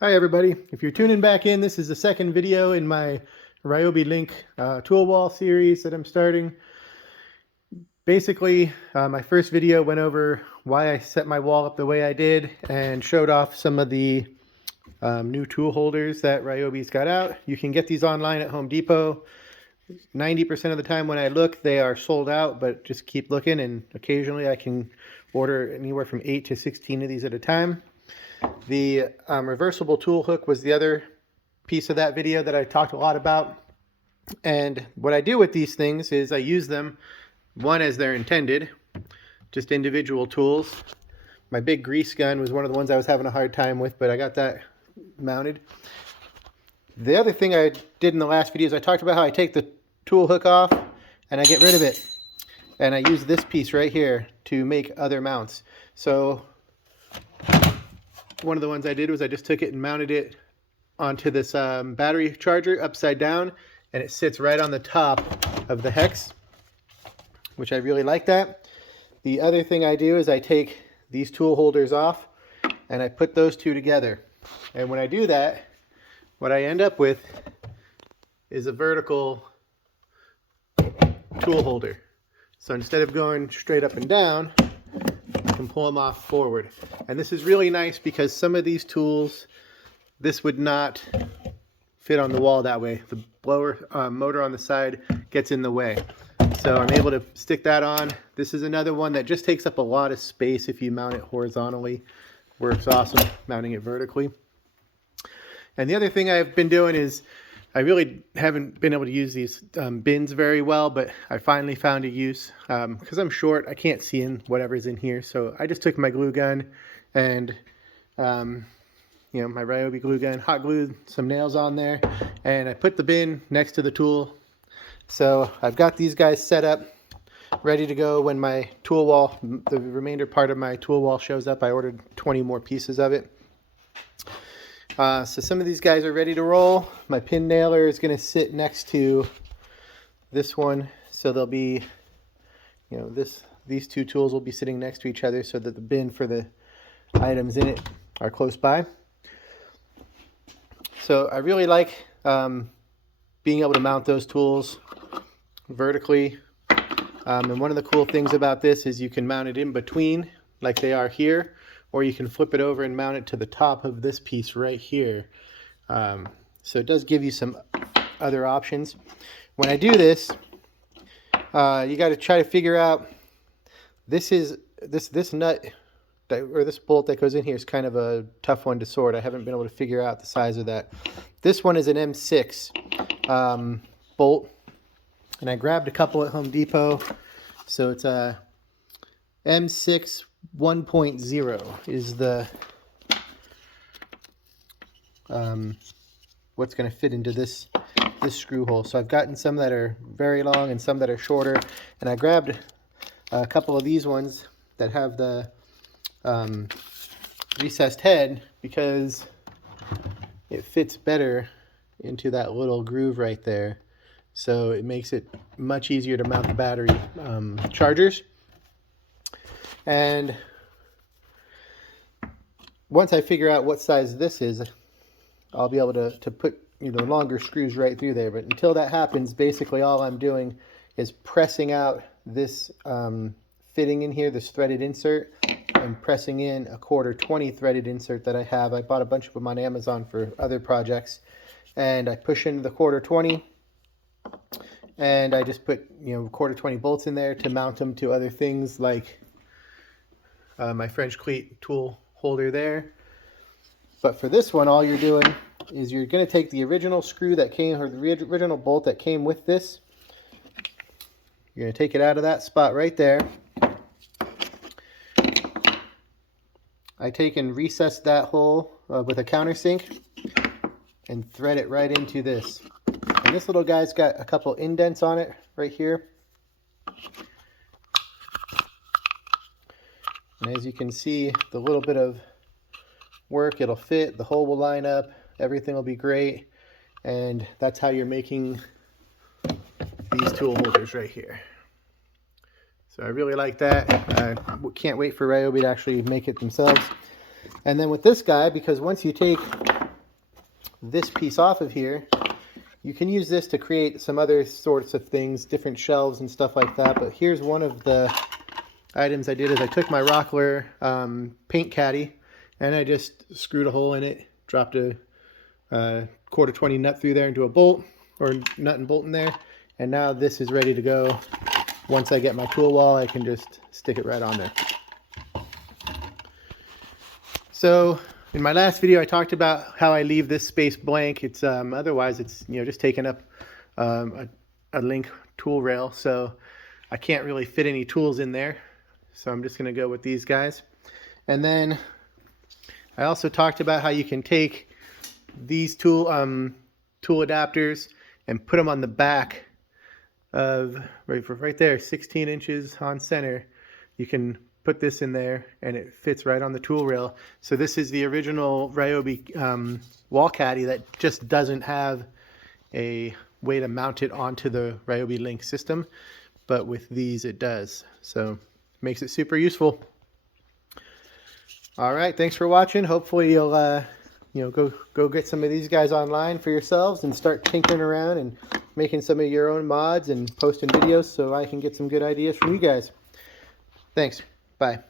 Hi everybody, if you're tuning back in, this is the second video in my Ryobi Link tool wall series that I'm starting. Basically, my first video went over why I set my wall up the way I did and showed off some of the new tool holders that Ryobi's got out. You can get these online at Home Depot. 90% of the time when I look, they are sold out, but just keep looking, and occasionally I can order anywhere from 8 to 16 of these at a time. The reversible tool hook was the other piece of that video that I talked a lot about. And what I do with these things is I use them, one, as they're intended, just individual tools. My big grease gun was one of the ones I was having a hard time with, but I got that mounted. The other thing I did in the last video is I talked about how I take the tool hook off and I get rid of it. And I use this piece right here to make other mounts. So one of the ones I did was I just took it and mounted it onto this battery charger upside down, and it sits right on the top of the hex, which I really like that. The other thing I do is I take these tool holders off and I put those two together. And when I do that, what I end up with is a vertical tool holder. So instead of going straight up and down, I can pull them off forward. And this is really nice because some of these tools, this would not fit on the wall that way. The blower motor on the side gets in the way. So I'm able to stick that on. This is another one that just takes up a lot of space if you mount it horizontally. Works awesome mounting it vertically. And the other thing I've been doing is I really haven't been able to use these bins very well, but I finally found a use. Because I'm short, I can't see in whatever's in here. So I just took my glue gun and, my Ryobi glue gun, hot glued some nails on there, and I put the bin next to the tool. So I've got these guys set up, ready to go when my tool wall, the remainder part of my tool wall shows up. I ordered 20 more pieces of it. So some of these guys are ready to roll. My pin nailer is going to sit next to this one, so they'll be, these two tools will be sitting next to each other so that the bin for the items in it are close by. So I really like being able to mount those tools vertically. And one of the cool things about this is you can mount it in between like they are here, or you can flip it over and mount it to the top of this piece right here. So it does give you some other options. When I do this, you got to try to figure out, this nut, or this bolt that goes in here is kind of a tough one to sort. I haven't been able to figure out the size of that. This one is an M6 bolt, and I grabbed a couple at Home Depot. So it's a M6 1.0 is the what's going to fit into this screw hole. So I've gotten some that are very long and some that are shorter, and I grabbed a couple of these ones that have the recessed head because it fits better into that little groove right there. So it makes it much easier to mount the battery chargers. And once I figure out what size this is, I'll be able to put longer screws right through there. But until that happens, basically all I'm doing is pressing out this fitting in here, this threaded insert, and pressing in a 1/4 threaded insert that I have. I bought a bunch of them on Amazon for other projects, and I push into the 1/4, and I just put 1/4 bolts in there to mount them to other things like my French cleat tool holder there. But for this one, all you're doing is you're going to take the original screw that came, or the original bolt that came with this. You're going to take it out of that spot right there. I take and recess that hole with a countersink and thread it right into this. And this little guy's got a couple indents on it right here. And as you can see, the little bit of work, it'll fit, the hole will line up, everything will be great. And that's how you're making these tool holders right here. So I really like that. I can't wait for Ryobi to actually make it themselves. And then with this guy, because once you take this piece off of here, you can use this to create some other sorts of things, different shelves and stuff like that. But here's one of the items I did is I took my Rockler paint caddy and I just screwed a hole in it, dropped a quarter 20 nut through there into a bolt, or nut and bolt in there, and now this is ready to go. Once I get my tool wall, I can just stick it right on there. So in my last video, I talked about how I leave this space blank. It's otherwise it's just taking up a link tool rail, so I can't really fit any tools in there. So I'm just going to go with these guys. And then I also talked about how you can take these tool adapters and put them on the back of right there, 16 inches on center. You can put this in there and it fits right on the tool rail. So this is the original Ryobi wall caddy that just doesn't have a way to mount it onto the Ryobi link system, but with these it does. So makes it super useful. All right, thanks for watching. Hopefully you'll go get some of these guys online for yourselves and start tinkering around and making some of your own mods and posting videos so I can get some good ideas from you guys. Thanks. Bye.